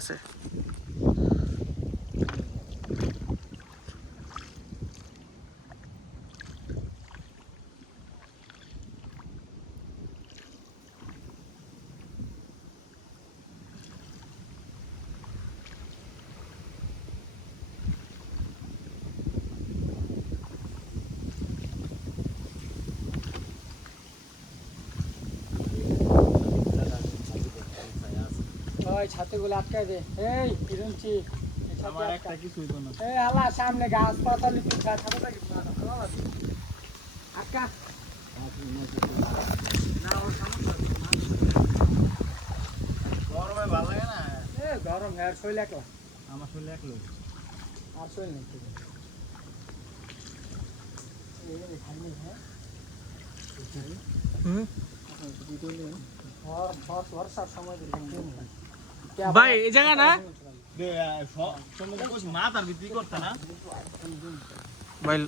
আছে। ওই ছাতুগুলো আটকায় দে। এই কিরণচি আমার একটা কিছু হইতো না। এই হালা সামনে গাছ পাতালি পিঠা ছাতুটা কি আটকা না ওর সমস্যা গরমে ভালো লাগে না। এ গরম হেয়ার শৈল একলা আমার শরীরে এক লোক আর শৈল নেই এই খাইনি হ্যাঁ বর্ষার সময় ভাই এই জায়গা না মাথার ভিত্তি করতে না ভাই